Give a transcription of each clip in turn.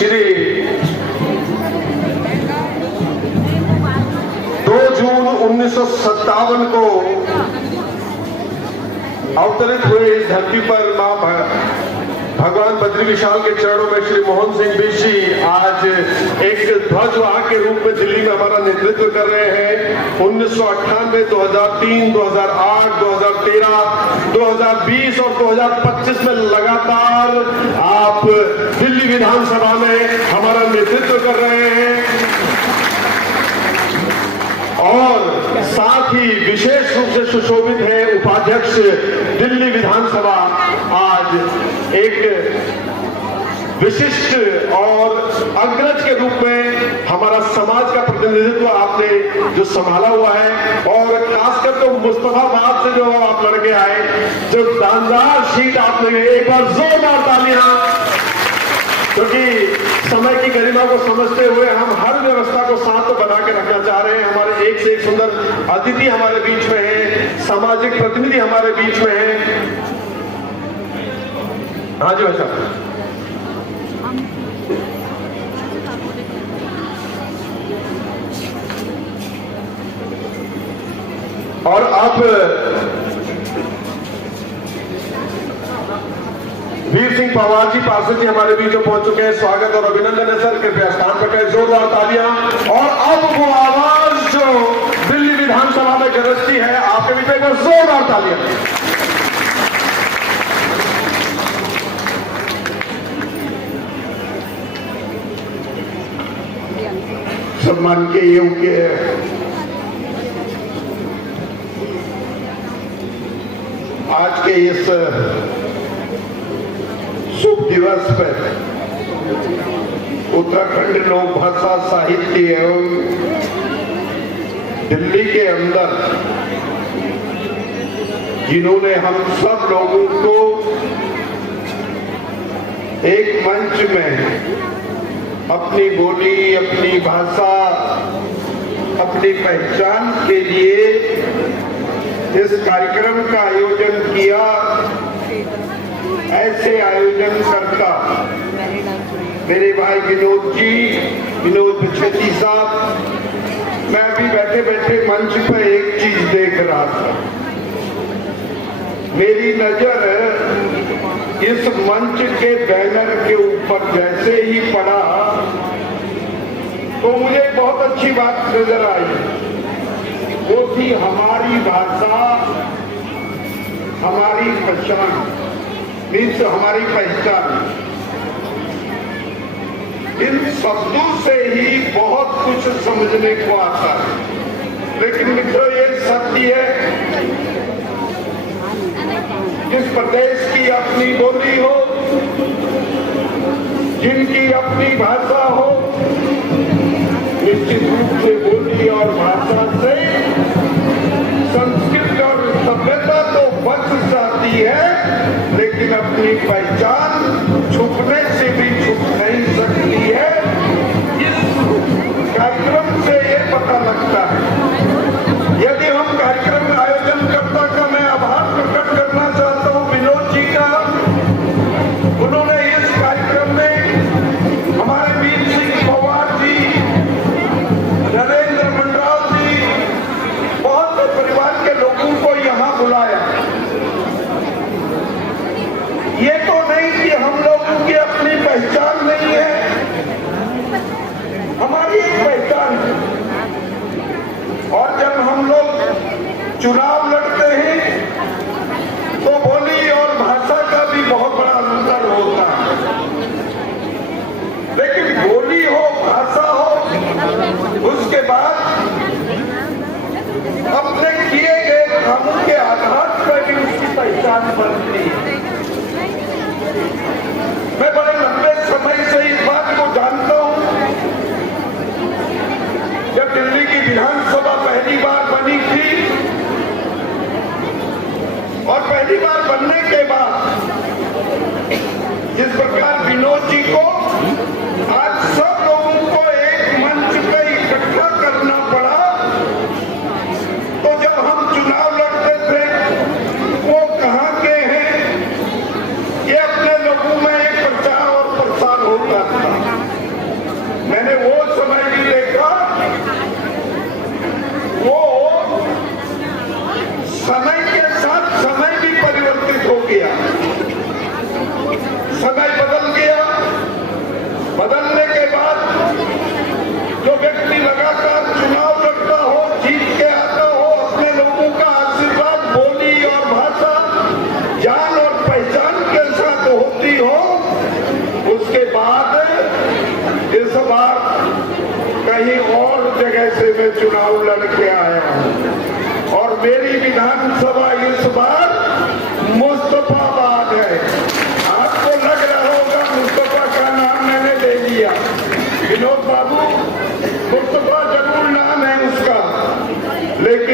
श्री 2 जून 1957 को अवतरित हुए इस धरती पर मां भगवान बद्री विशाल के चरणों में श्री मोहन सिंह बिष्ट जी आज एक ध्वजवाहक के रूप में दिल्ली में हमारा नेतृत्व कर रहे हैं। 1998, 2003, 2008, 2013, 2020 और 2025 में लगातार आप दिल्ली विधानसभा में हमारा नेतृत्व कर रहे हैं और साथ ही विशेष रूप से सुशोभित है उपाध्यक्ष दिल्ली विधानसभा आज एक विशिष्ट और अग्रज के रूप में हमारा समाज का प्रतिनिधित्व आपने जो संभाला हुआ है और खासकर तो मुस्तफाबाद से जो आप लड़के आए, जो शानदार सीट आपने, एक बार जोरदार तालियां, क्योंकि समय की गरिमा को समझते हुए हम हर व्यवस्था को साथ बना के रखना चाह रहे हैं। हमारे एक से एक सुंदर अतिथि हमारे बीच में है, सामाजिक प्रतिनिधि हमारे बीच में है। हाँ जी भाई साहब, और आप वीर सिंह पवार जी पार्षद जी हमारे बीच में पहुंच चुके हैं। स्वागत और अभिनंदन है सर, कृपया स्थान पर करें, जोरदार तालियां। और अब वो आवाज जो दिल्ली विधानसभा में गरजती है आपके बीच में, जोरदार तालियां। सम्मान के योग्य आज के इस शुभ दिवस पर उत्तराखंड लोक भाषा साहित्य एवं दिल्ली के अंदर जिन्होंने हम सब लोगों को एक मंच में अपनी बोली, अपनी भाषा, अपनी पहचान के लिए इस कार्यक्रम का आयोजन किया, ऐसे आयोजन करता मेरे भाई विनोद जी, विनोद बिछेती साहब, मैं भी बैठे बैठे मंच पर एक चीज देख रहा था। मेरी नजर इस मंच के बैनर के ऊपर जैसे ही पड़ा तो मुझे बहुत अच्छी बात नजर आई। वो थी हमारी भाषा, हमारी पहचान, मीन्स हमारी पहचान। इन शब्दों से ही बहुत कुछ समझने को आता है, लेकिन मित्रों ये सत्य है, जिस प्रदेश की अपनी बोली हो, जिनकी अपनी भाषा हो, निश्चित रूप से बोली और भाषा से संस्कृति और सभ्यता तो बच जाती है, लेकिन अपनी पहचान छुपने से भी छुप नहीं सकती है। इस कार्यक्रम से ये पता लगता है। यदि हम कार्यक्रम का आयोजन करता का मैं आभार प्रकट करना चाहता हूँ विनोद जी का। उन्होंने इस कार्यक्रम में हमारे वीर सिंह पवार जी, नरेंद्र मंडराव जी, बहुत से परिवार के लोगों को यहाँ बुलाया। ये तो नहीं कि हम लोगों की अपनी पहचान नहीं है, हमारी एक पहचान है। और जब हम लोग चुनाव लड़ते हैं तो बोली और भाषा का भी बहुत बड़ा अंतर होता है, लेकिन बोली हो, भाषा हो, उसके बाद अपने किए गए कामों के आधार पर भी उसकी पहचान बनती है। मैं बड़े लंबे समय से इस बात को जानता हूं। जब दिल्ली की विधानसभा पहली बार बनी थी और पहली बार बनने के बाद जिस प्रकार विनोद जी को आज सब लोगों को एक मंच पे इकट्ठा करना पड़ा, तो जब हम चुनाव लड़ते थे वो कहां के हैं,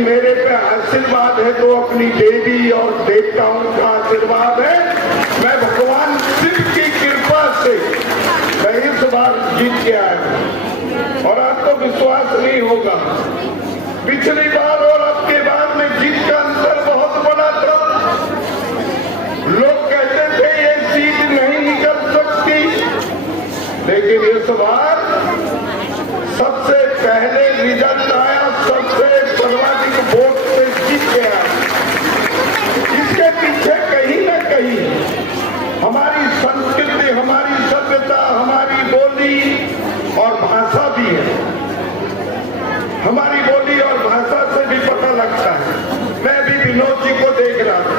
मेरे पे आशीर्वाद है तो अपनी देवी और देवताओं का आशीर्वाद है। मैं भगवान शिव की कृपा से मैं इस बार जीत के आया हूं। और आपको विश्वास नहीं होगा, पिछली बार और अब के बार में जीत का अंतर बहुत बड़ा था। लोग कहते थे ये सीट नहीं निकल सकती, लेकिन इस बार सबसे पहले रिजल्ट आया, सबसे सर्वाधिक वोट से जीत गया। इसके पीछे कहीं न कहीं हमारी संस्कृति, हमारी सभ्यता, हमारी बोली और भाषा भी है। हमारी बोली और भाषा से भी पता लगता है। मैं भी विनोद जी को देख रहा था।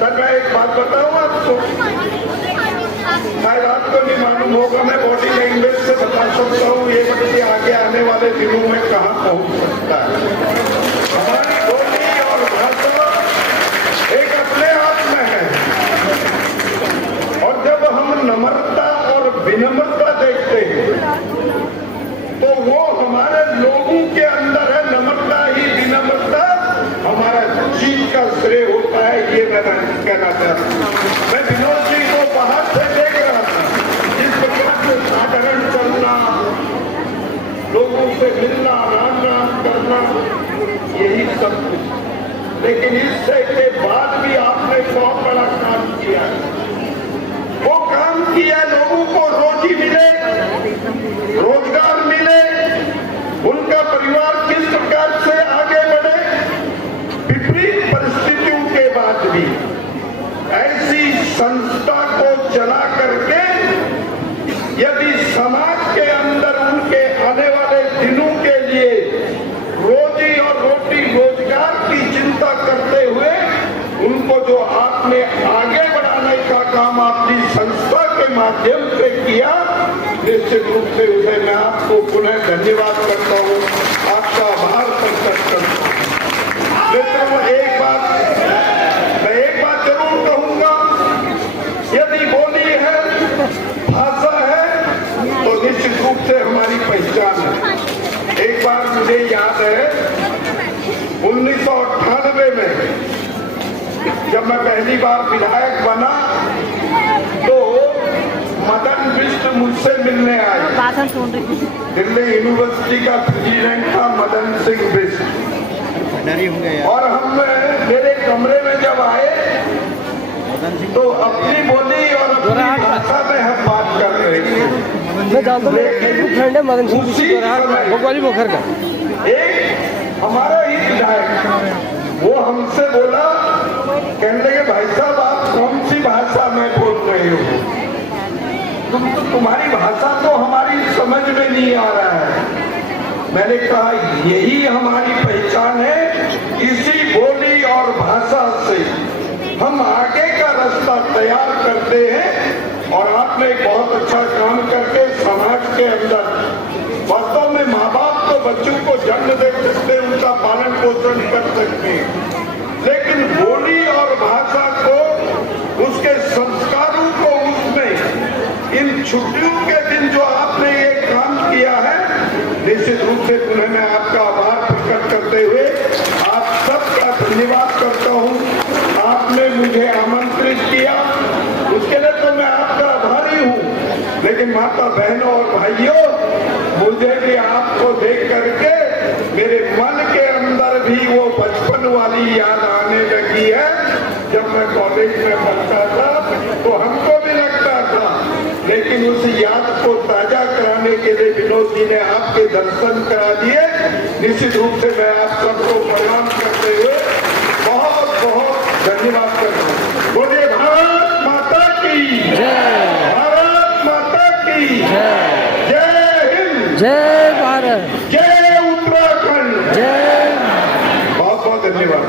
सर मैं एक बात बताऊं आपको, शायद आपको नहीं मालूम होगा, मैं बॉडी लैंग्वेज से बता सकता हूँ ये बच्चे आगे आने वाले दिनों में कहाँ पहुंच सकता है। हमारी बोली और भाषा एक अपने आप में है, और जब हम नम्रता और विनम्रता देखते हैं तो वो हमारे लोगों के अंदर है। नम्रता ही विनम्रता हमारा जीत का श्रेय होता है, ये मैं कहना चाहता हूँ। मैं विनोद जी को बाहर से देख रहा था, जिस प्रकार से साधारण करना, लोगों से मिलना, राम राम करना, यही सब कुछ। लेकिन इससे के बाद भी आपने बहुत बड़ा काम किया। वो काम किया लोगों को रोजी मिले, रोजगार मिले, उनका परिवार किस प्रकार से आगे बढ़े। विपरीत परिस्थितियों के बाद भी ऐसी संस्था को चला करके यदि समाज के अंदर उनके आने वाले दिनों के लिए रोजी और रोटी रोजगार की चिंता करते हुए उनको जो आपने आगे बढ़ाने का काम अपनी संस्था के माध्यम से किया, निश्चित रूप से उसे मैं आपको पुनः धन्यवाद करता हूँ, आपका आभार प्रकट करता हूँ। मित्रों मैं एक बात जरूर कहूंगा, यदि बोली है, भाषा है तो निश्चित रूप से हमारी पहचान है। एक बार मुझे याद है 1998 में जब मैं पहली बार विधायक बना तो मदन बिष्ट मुझसे मिलने आए। दिल्ली यूनिवर्सिटी का प्रेसिडेंट था मदन सिंह बिष्ट, और हम मेरे कमरे में जब आए तो अपनी बोली और अपनी भाषा में हम बात कर रहे थे। मैं जानता हूँ मदन सिंह भोपाली पोखर का एक हमारा ही विधायक, वो हमसे बोला, कहने लगे भाई साहब आप कौन सी भाषा में बोल रहे हो, तुम्हारी भाषा तो हमारी समझ में नहीं आ रहा है। मैंने कहा यही हमारी पहचान है, इसी बोली और भाषा से हम आगे का रास्ता तैयार करते हैं। और आपने बहुत अच्छा काम करके समाज के अंदर, वास्तव में माँ बाप तो बच्चों को जन्म दे सकते, उनका पालन पोषण कर सकते हैं, लेकिन बोली और भाषा को, उसके संस्कारों को, उसमें इन छुट्टियों के दिन जो आपने ये काम किया है, निश्चित रूप से पुनः मैं आपका आभार प्रकट करते हुए आप सबका धन्यवाद करता हूं। आपने मुझे आमंत्रित किया, उसके लिए तो मैं आपका आभारी हूं, लेकिन माता बहनों और भाइयों, मुझे भी आपको देख करके मेरे मन के अंदर भी वो बचपन वाली याद आने लगी है। जब मैं कॉलेज में पढ़ता था तो हमको भी लगता था, लेकिन उस याद को ताजा कराने के लिए विनोद जी ने आपके दर्शन करा दिए। निश्चित रूप से मैं आप सबको प्रणाम करते हुए बहुत बहुत धन्यवाद करता हूँ। बोलिए भारत माता की जय, भारत माता की जय, जय हिंद, जय भारत, जय उत्तराखंड, जय। बहुत बहुत धन्यवाद।